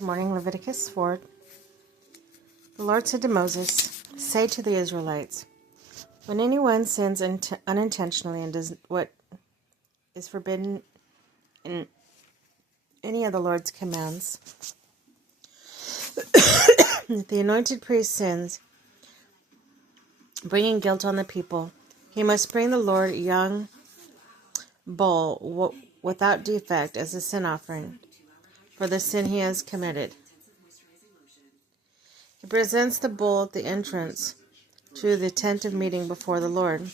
Morning, Leviticus 4. The Lord said to Moses, "Say to the Israelites, when anyone sins unintentionally and does what is forbidden in any of the Lord's commands, if the anointed priest sins, bringing guilt on the people, he must bring the Lord a young bull without defect as a sin offering for the sin he has committed. He presents the bull at the entrance to the tent of meeting before the Lord.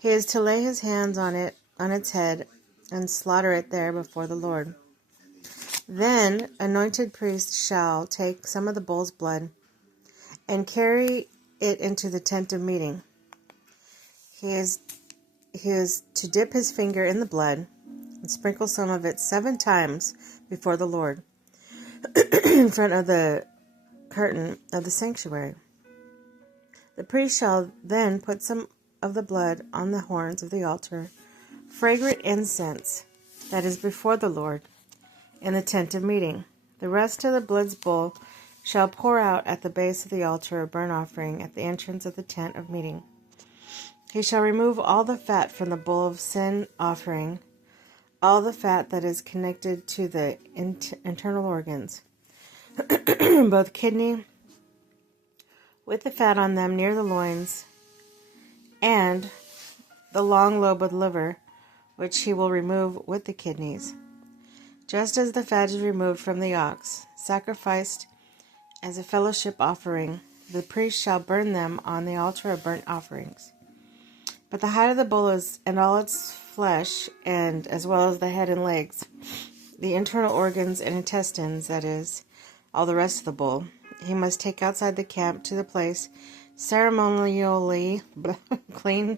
He is to lay his hands on its head, and slaughter it there before the Lord. Then anointed priest shall take some of the bull's blood and carry it into the tent of meeting. He is to dip his finger in the blood and sprinkle some of it 7 times before the Lord in front of the curtain of the sanctuary. The priest shall then put some of the blood on the horns of the altar, fragrant incense that is before the Lord in the tent of meeting. The rest of the blood's bowl shall pour out at the base of the altar of burnt offering at the entrance of the tent of meeting. He shall remove all the fat from the bowl of sin offering, all the fat that is connected to the internal organs, both kidney with the fat on them near the loins, and the long lobe of liver, which he will remove with the kidneys, just as the fat is removed from the ox, sacrificed as a fellowship offering. The priest shall burn them on the altar of burnt offerings. But the hide of the bull and all its flesh, and as well as the head and legs, the internal organs and intestines, that is, all the rest of the bull, he must take outside the camp to the place ceremonially clean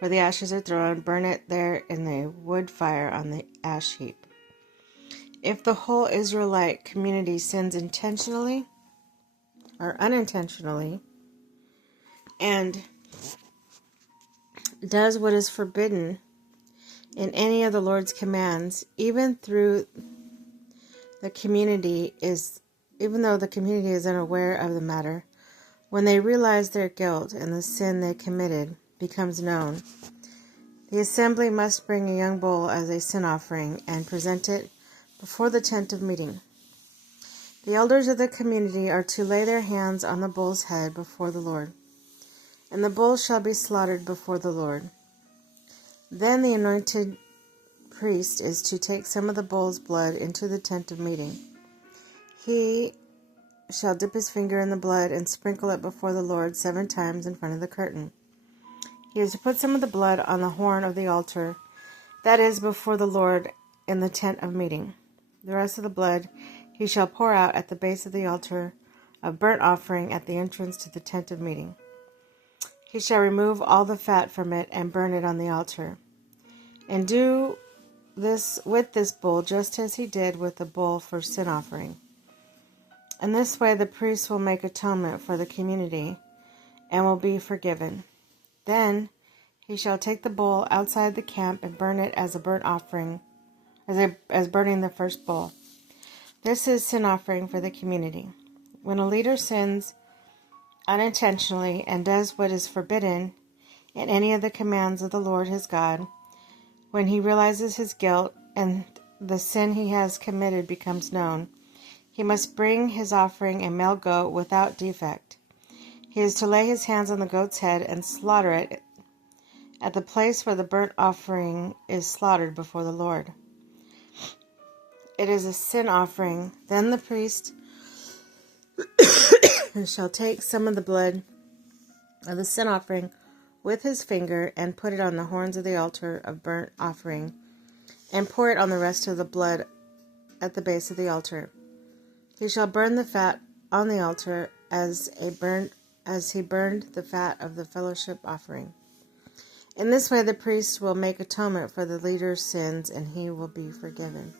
where the ashes are thrown, burn it there in the wood fire on the ash heap. If the whole Israelite community sins intentionally or unintentionally and does what is forbidden in any of the Lord's commands, even though the community is unaware of the matter, when they realize their guilt and the sin they committed becomes known, the assembly must bring a young bull as a sin offering and present it before the tent of meeting. The elders of the community are to lay their hands on the bull's head before the Lord, and the bull shall be slaughtered before the Lord. Then the anointed priest is to take some of the bull's blood into the tent of meeting. He shall dip his finger in the blood and sprinkle it before the Lord 7 times in front of the curtain. He is to put some of the blood on the horn of the altar, that is, before the Lord in the tent of meeting. The rest of the blood he shall pour out at the base of the altar of burnt offering at the entrance to the tent of meeting. He shall remove all the fat from it and burn it on the altar, and do this with this bull just as he did with the bull for sin offering. In this way the priest will make atonement for the community and will be forgiven. Then he shall take the bull outside the camp and burn it as a burnt offering, as burning the first bull. This is sin offering for the community. When a leader sins unintentionally and does what is forbidden in any of the commands of the Lord his God, when he realizes his guilt and the sin he has committed becomes known, he must bring his offering a male goat without defect. He is to lay his hands on the goat's head and slaughter it at the place where the burnt offering is slaughtered before the Lord. It is a sin offering. Then the priest shall take some of the blood of the sin offering with his finger and put it on the horns of the altar of burnt offering, and pour it on the rest of the blood at the base of the altar. He shall burn the fat on the altar as he burned the fat of the fellowship offering. In this way the priest will make atonement for the leader's sins, and he will be forgiven.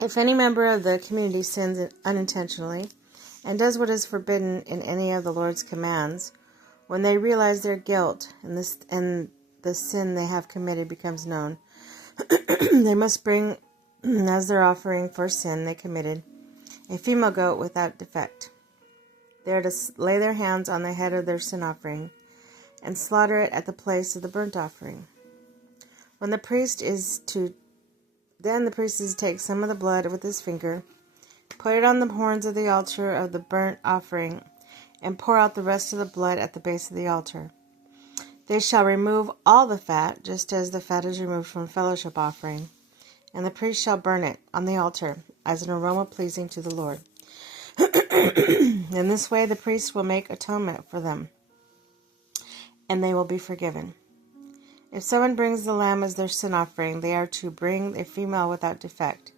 If any member of the community sins unintentionally and does what is forbidden in any of the Lord's commands, when they realize their guilt and the sin they have committed becomes known, they must bring as their offering for sin they committed, a female goat without defect. They are to lay their hands on the head of their sin offering and slaughter it at the place of the burnt offering. Then the priest is to take some of the blood with his finger, put it on the horns of the altar of the burnt offering, and pour out the rest of the blood at the base of the altar. They shall remove all the fat, just as the fat is removed from a fellowship offering, and the priest shall burn it on the altar as an aroma pleasing to the Lord. In this way the priest will make atonement for them, and they will be forgiven. If someone brings the lamb as their sin offering, they are to bring a female without defect.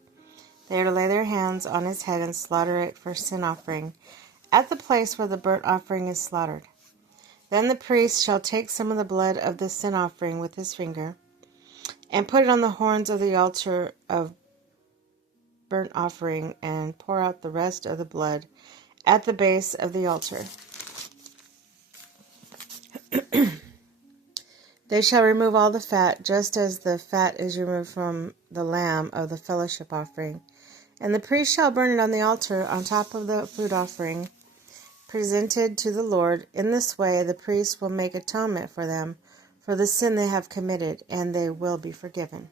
They are to lay their hands on his head and slaughter it for sin offering at the place where the burnt offering is slaughtered. Then the priest shall take some of the blood of the sin offering with his finger and put it on the horns of the altar of burnt offering and pour out the rest of the blood at the base of the altar. They shall remove all the fat, just as the fat is removed from the lamb of the fellowship offering. And the priest shall burn it on the altar on top of the food offering presented to the Lord. In this way the priest will make atonement for them for the sin they have committed, and they will be forgiven.